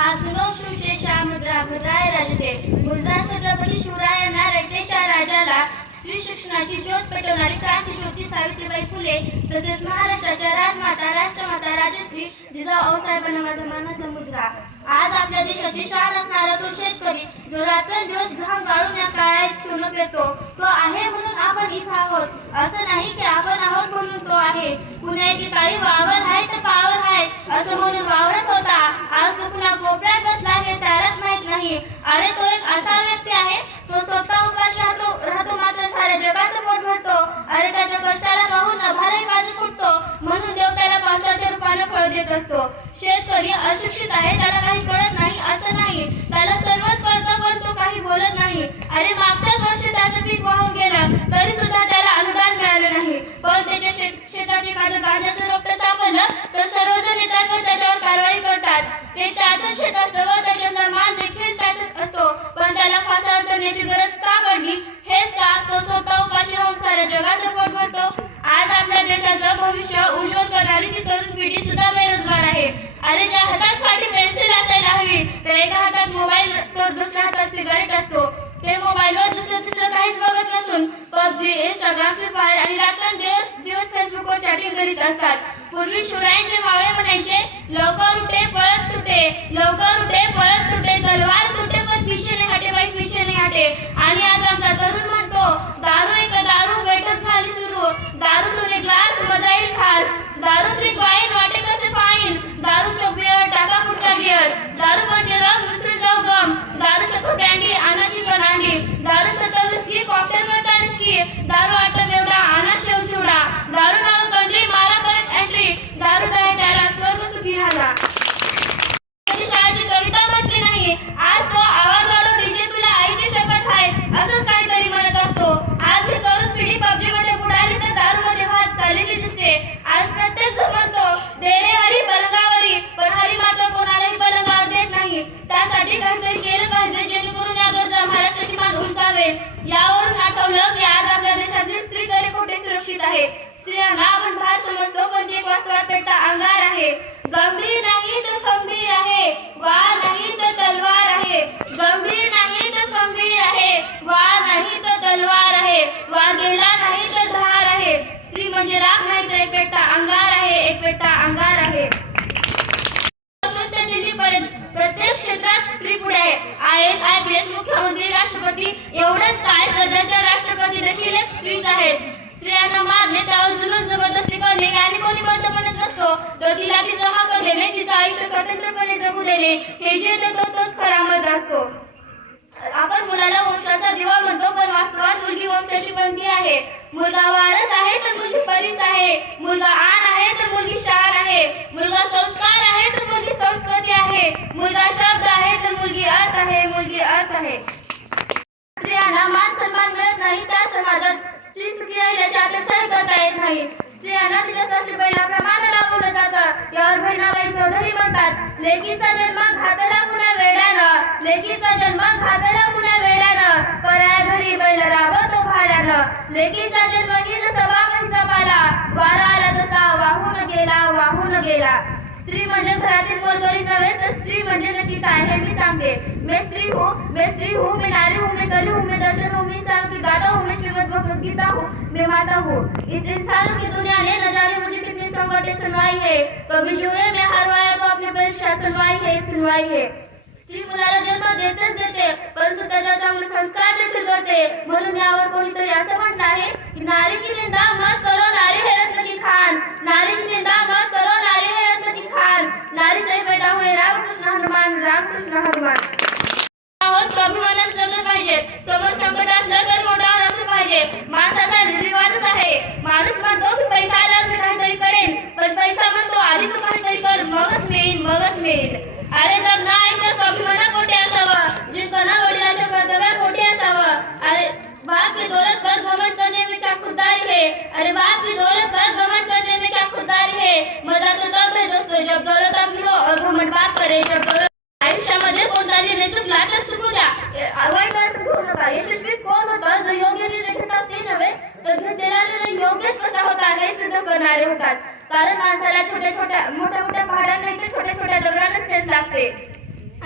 सुनो सुशेषा मुद्रा भद्राय राजते मुद्रा छत्रपती शिवरायांना रयतेच्या राजाला स्त्री शिक्षणाची ज्योत पेटवणारी क्रांती ज्योती सावित्रीबाई फुले तसेच महाराष्ट्राच्या राजमाता राष्ट्रमाता राजश्री जिजाऊ साहेबांना माझा मानाचा मुद्रा. आज आपल्या देशाची शान असणारा तो शेतकरी जो रात्रंदिवस घाम गाळून या काळात सोनं पेरतो तो आहे म्हणून आपण इथं आहोत. असं नाही की आपण आहोत म्हणून तो आहे. कुण्या एकेकाळी वावर आहे तर पावर आहे असं म्हणून वावरत होता. आज तो कुणा कोपऱ्यात बसला हे त्यालाच माहित नाही. अरे तो एक असा व्यक्ती आहे तो स्वतः उपाशी राहतो मात्र साऱ्या जगाचं पोट भरतो. अरे त्याच्या कष्टाला पाहून नभालाही बाजू फुटतो म्हणून देव त्याला पावसाच्या रूपाने फळ देत असतो. शेतकरी अशिक्षित आहे त्याला काही कळत नाही असं नाही. त्याला सर्वच कळतं पण तो काही बोलत नाही. अरे मागच्याच वर्षी त्याचं पीक वाहून गेलं तरी सुद्धा त्याला अनुदान मिळालं नाही. पण त्याच्या शेतात एखादं गांजाचं रोपटं सापडलं तर सर्वजण येतात त्याच्यावर कारवाई करतात. ते त्याचं शेत असतं व त्याचा मान देखील त्याचाच असतो. पण त्याला फासावर चढण्याची गरज का पडली? हेच का तो स्वतः उपाशी राहून साऱ्या जगाचं पोट भरतो. आज आपल्या देशाचं भविष्य उज्ज्वल करणारी ती तरुण पिढी सुद्धा बेरोजगार आहे. अरे ज्या हातात फाटी पेन्सिल असायला हवी तर एका हातात मोबाईल तर दुसऱ्या हातात सिगारेट असतो. ते मोबाईलवर दुसरं काहीच बघत नसून पबजी इंस्टाग्राम फ्री फायर आणि रात्रंदिवस फेसबुकवर चॅटिंग करीत असतात. पूर्वी शिवरायांचे मावळे म्हणायचे लवकर उठे पळत सुटे लवकर उठे पळत सुटे तलवार तुटे पण पीछे नाही हटे बाई पीछे नाही हटे. आणि आज आमचा तरुण म्हणतो दारू बैठक झाली सुरू दारूतून एक ग्लास मजा येईल खास दारू ट्रिक वाईन वाटे कसे फाईन दारू चोपियर टाका पुढचा गिअर दारू पंचे रंग मिसळून जाऊ गम दारू सतो ब्रँडी आणाची कणांडी दारू सतो विस्की कॉकटेल करता रिस्की दारू आटम एवढा आणा शेव चिवडा दारू नाव कंट्री मारा करंट एंट्री दारू आहे त्याला स्वर्ग सुखी राहा. शाळेची कविता म्हटली नाही आज तो आवाज वाढव डीजे तुला आईची शपथ आहे असंच काहीतरी म्हणत असतो. आज ही तरुण पिढी पबजी मध्ये बुडाली तर दारू मध्ये वाहत चाललेली दिसते. आज प्रत्येक जण म्हणतो दे रे हरी पलंगावरी पण हरी मात्र कोणालाही पलंगावर देत नाही. त्यासाठी काहीतरी केलं पाहिजे जेणेकरून या गरजा महाराष्ट्राची मान उंचावे. यावरून आठवलं की आज आपल्या देशातली स्त्री तरी कुठे सुरक्षित आहे. स्त्रियांना आपण भार समजतो पण ती वास्तवात पेटता अंगार आहे. गंभीर नाही तर खंबीर आहे वार नाही तर तलवार आहे. गंभीर नाही तर खंबीर आहे वार नाही तर तलवार आहे. वार गेला नाही तर धार आहे. स्त्री म्हणजे राग नाही तर एक पेटता अंगार आहे एक पेटता अंगार आहे. दिल्लीपर्यंत प्रत्येक क्षेत्रात स्त्री पुढे आहे. IAS IPS मुख्यमंत्री राष्ट्रपती एवढंच काय सध्याच्या राष्ट्रपती देखील एक स्त्रीच आहेत. स्त्रियांना मारणे त्यावर जुलूम जबरदस्ती करणे आणि कोणी बंद म्हणत नसतो तर तिला तिचा हक्क देणे तिचं आयुष्य स्वतंत्रपणे जगू देणे हे जे देतो तोच खरा मर्द असतो. आपण मुलाला वंशाचा दिवा म्हणतो पण वास्तवात मुलगी वंशाची पंथी आहे. मुलगा वारस आहे तर मुलगी परीस आहे. मुलगा आण आहे तर मुलगी शान आहे. मुलगा संस्कार आहे तर मुलगी संस्कृती आहे. मुलगा शब्द आहे तर मुलगी अर्थ आहे मुलगी अर्थ आहे. स्त्रियांना मान सन्मान मिळत नाही त्या समाजात स्त्री सुखी राहिल्याची अपेक्षा करता येत नाही. स्त्रियांना तिच्या सासरीबाईप्रमाणे लावलं जातं. यावर बहिणाबाई चौधरी म्हणतात लेकीचा जन्म घातला कुणा वेड्यानं लेकीचा जन्म घातला कुणा वेड्यानं पराया घरी बैल राबतो भाड्यानं लेकीचा जन्म ही जसा बाबांचा पाला वारा आला तसा वाहून गेला. स्त्री म्हणजे घरातील मोलकरी नव्हे तर स्त्री म्हणजे नक्की काय हे मी सांगते. मैं स्त्री हूँ मैं नारी हूँ मैं कली हूँ मैं दर्शन हूँ मैं इंसान की गाथा हूँ मैं श्रीमद् भगवद गीता हूँ मैं माता हूँ. इस इंसानों की दुनिया ने न जाने मुझे कितनी संकटें सुनवाई है. कभी जुए में हरवाया तो अपनी परीक्षा सुनवाई है. स्त्री मुलाला जन्म देतेच देते परंतु त्याच्या चांगले संस्कार देखील करते. म्हणून यावर कोणीतरी असं म्हटलं आहे की नारी की निंदा मत करो नारी है रत्न की खान नारी की निंदा मत करो नारी है रत्न की खान. नारी से पैदा हुए रामकृष्ण हनुमान. स्वाभिमानाने जगलं पाहिजे. समोर संकट असलं तर मोठा असलं पाहिजे. माणसाचा रिवाजच आहे. माणूस म्हणतो की पैसा आला मी काहीतरी करेन पण पैसा म्हणतो आधी तू काहीतरी कर मगच मिळेल. अरे जगणं ऐकलं स्वाभिमानापोटी असावं जिंकणं वडिलांच्या कर्तव्यापोटी असावं. अरे बाप की दौलत पर घमंड करने में क्या खुददारी है. अरे बाप की दौलत पर घमंड करने में क्या खुददारी है. मजा तो तब है दोस्तों जब दौलत अपनी हो और घमंड बाप करे. जब दौलत आयुष्यामध्ये कोणता निर्णय चुकला तर चुकू द्या अवैध घेऊ नका. यशस्वी कोण होतं जो योग्य निर्णय घेतात ते नव्हे तर घेतलेला निर्णय योग्यच कसा होता हे सिद्ध करणारे होतात. कारण माणसाला मोठ्या पहाडांना नाही तर छोट्या दगडांनाच ठेच लागते.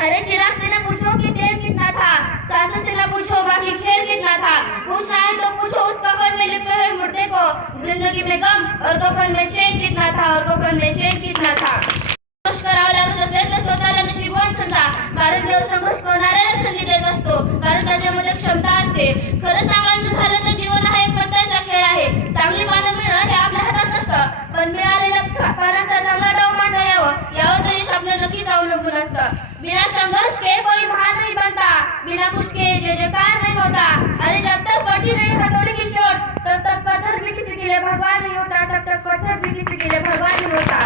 अरे चिराग से न पूछो कि तेल कितना था, सासू से न पूछो बाकी खेल कितना था, पूछना है तो पूछो उस कफन में लिपटे हुए मुर्दे को, जिंदगी में गम और कफन में चैन कितना था, और कफन में चैन कितना था। संघर्ष करावा लागत असेल तर स्वतःला नशीबवान समजा, कारण देव संघर्ष करणाऱ्याला संधी देत असतो, कारण त्याच्यामध्ये क्षमता असते. खरं सांगायचं झालं तर जीवन हा एक पत्त्याचा खेळ आहे. चांगली पानं मिळणं हे आपल्या हातात नसतं, पण मिळालेल्या पानाचा चांगला डाव मांडता यावं यावर तरी आपलं नक्कीच अवलंबून असतं. बिना संघर्ष के कोई महान नहीं बनता, बिना कुछ के जय जयकार नहीं होता. अरे जब तक पड़ती नहीं हथौड़े की चोट तब तक पत्थर भी किसी के लिए भगवान नहीं होता, तब तक पत्थर भी किसी के लिए भगवान नहीं होता.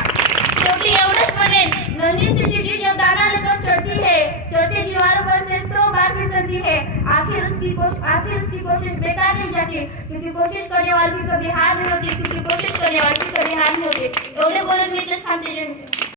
छोटी एवढंच म्हणेन, नन्ही सी चींटी जब दाना लेकर चढ़ती है, चढ़ती दीवारों पर से 100 बार फिसलती है, आखिर उसकी कोशिश बेकार नहीं जाती, क्योंकि कोशिश करने वाले की कभी हार नहीं होती, क्योंकि कोशिश करने वाले की कभी हार नहीं होती. एवढे बोलून मी इथेच थांबते.